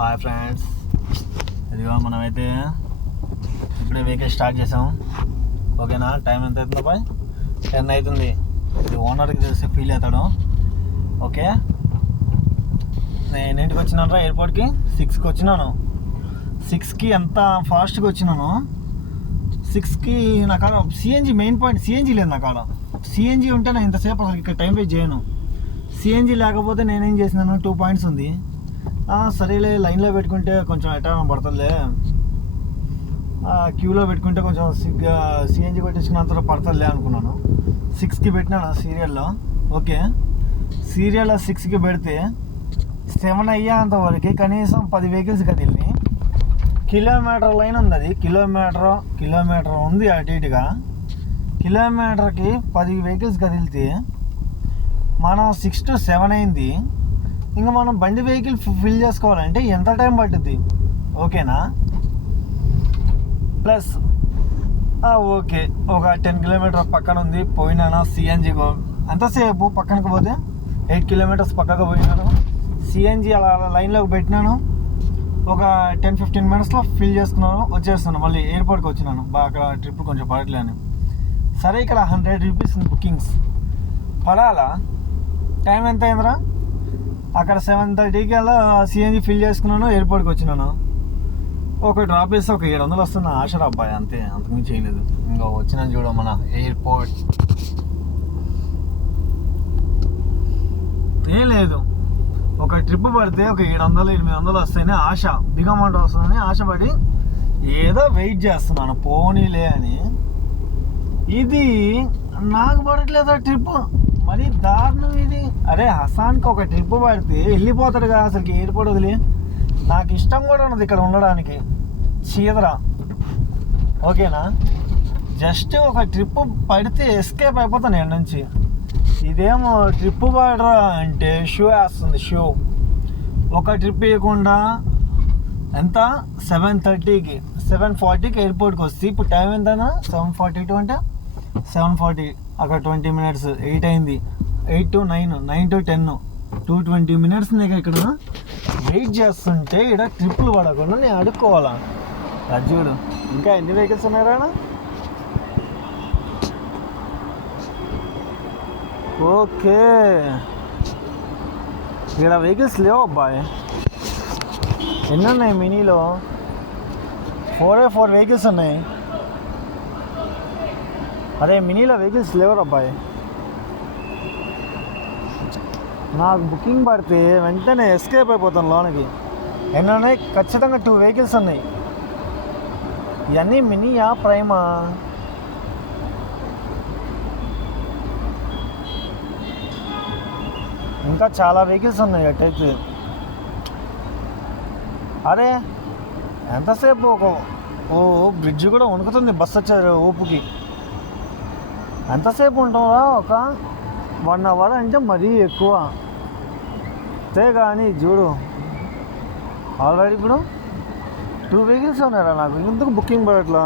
Hi friends, ఇదిగో మనమైతే ఇప్పుడే వెహికల్ స్టార్ట్ చేసాం. ఓకేనా? టైం ఎంత అవుతుందో బాయ్? 10 అవుతుంది. ఇది ఓనర్కి తెలిస్తే ఫీల్ అవుతాడు. ఓకే, నేను ఇంటికి వచ్చినాను రా ఎయిర్పోర్ట్కి. 6కి వచ్చినాను. 6కి ఎంత ఫాస్ట్గా వచ్చినాను. 6కి నా కాడ సిఎన్జి మెయిన్ పాయింట్, సిఎన్జి లేదు నా కాడ. సిఎన్జి ఉంటే నేను ఇంతసేపు అసలు ఇక్కడ టైం వేస్ట్ చేయను. సిఎన్జి లేకపోతే నేనేం చేసినాను, 2 పాయింట్స్ ఉంది. సరేలే, లైన్లో పెట్టుకుంటే కొంచెం ఎటా పడుతుందిలే, క్యూలో పెట్టుకుంటే కొంచెం సిఎన్జి కొట్టించుకున్నంత పడుతుందిలే అనుకున్నాను. 6కి పెట్టినాను సీరియల్లో. ఓకే, సీరియల్లో 6కి పెడితే 7 అయ్యేంత వరకు కనీసం 10 వెహికల్స్ కదిలిని. కిలోమీటర్ లైన్ ఉంది, అది కిలోమీటర్ ఉంది అటు ఇటుగా. కిలోమీటర్కి 10 వెహికల్స్ కదిలితే మనం 6 to 7 అయింది. ఇంకా మనం బండి వెహికల్ ఫిల్ చేసుకోవాలంటే ఎంత టైం పట్టుద్ది? ఓకేనా? ప్లస్ ఓకే, ఒక 10 కిలోమీటర్ పక్కన ఉంది, పోయినాను సిఎన్జి. ఎంతసేపు పక్కనకి పోతే 8 కిలోమీటర్స్ పక్కకు పోయినాను. సిఎన్జి అలా లైన్లోకి పెట్టినాను. ఒక 10-15 మినిట్స్లో ఫిల్ చేసుకున్నాను, వచ్చేస్తున్నాను. మళ్ళీ ఎయిర్పోర్ట్కి వచ్చినాను. అక్కడ ట్రిప్ కొంచెం పడట్లేని. సరే, ఇక్కడ 100 రూపీస్ బుకింగ్స్ పడాలా? టైం ఎంత అయిందిరా? అక్కడ 7:30కి అలా సిఎన్జి ఫిల్ చేసుకున్నాను, ఎయిర్పోర్ట్కి వచ్చినాను. ఒక డ్రాప్ వేస్తే ఒక 700 వస్తున్న ఆశ అబ్బాయి, అంతే, అంతకుమించి చేయలేదు. ఇంకా వచ్చినాను చూడ మన ఎయిర్పోర్ట్. లేదు, ఒక ట్రిప్ పడితే ఒక 700-800 వస్తాయని ఆశ, బిగ్ అమౌంట్ వస్తుందని ఆశపడి ఏదో వెయిట్ చేస్తున్నాను, పోనీలే అని. ఇది నాకు పడట్లేదు ట్రిప్, మరి దారుణం ఇది. అరే, హసాన్కి ఒక ట్రిప్ పడితే వెళ్ళిపోతాడు కదా అసలుకి ఎయిర్పోర్ట్ వదిలి. నాకు ఇష్టం కూడా ఉన్నది ఇక్కడ ఉండడానికి, చీదరా. ఓకేనా? జస్ట్ ఒక ట్రిప్ పడితే ఎస్కేప్ అయిపోతాను నేను నుంచి. ఇదేమో ట్రిప్ పడరా అంటే షూ వేస్తుంది. షూ ఒక ట్రిప్ వేయకుండా ఎంత 7:30కి 7:40కి ఎయిర్పోర్ట్కి వస్తే ఇప్పుడు టైం ఎంతనా? 7:42 అంటే 7:40, అక్కడ 20 మినిట్స్. 8 అయింది. 8 to 9, 9 to 10, 220 మినిట్స్ నీకు ఇక్కడ వెయిట్ చేస్తుంటే ఇక్కడ ట్రిప్పులు పడకుండా నేను అడుక్కోవాలా? చూడు, ఇంకా ఎన్ని వెహికల్స్ ఉన్నారా? ఓకే, ఇక్కడ వెహికల్స్ లేవు అబ్బాయి. ఎన్ని ఉన్నాయి మినీలో? 4 వెహికల్స్ ఉన్నాయి. అరే, మినీలో వెహికల్స్ లేవరు అబ్బాయి. నాకు బుకింగ్ పడితే వెంటనే ఎస్కేప్ అయిపోతాను లోనికి. ఎన్ని ఉన్నాయి? ఖచ్చితంగా 2 వెహికల్స్ ఉన్నాయి. ఇవన్నీ మినీయా, ప్రైమా? ఇంకా చాలా వెహికల్స్ ఉన్నాయి అటైతే. అరే, ఎంతసేపు? బ్రిడ్జ్ కూడా వణుకుతుంది బస్సు వచ్చారు ఊపుకి. ఎంతసేపు ఉంటావురా? ఒక 1 అవర్ అంటే మరీ ఎక్కువ. అంతే కానీ చూడు, ఆల్రెడీ ఇప్పుడు 2 వెహికల్స్ ఉన్నారా నాకు. ఎందుకు బుకింగ్ పడట్లా?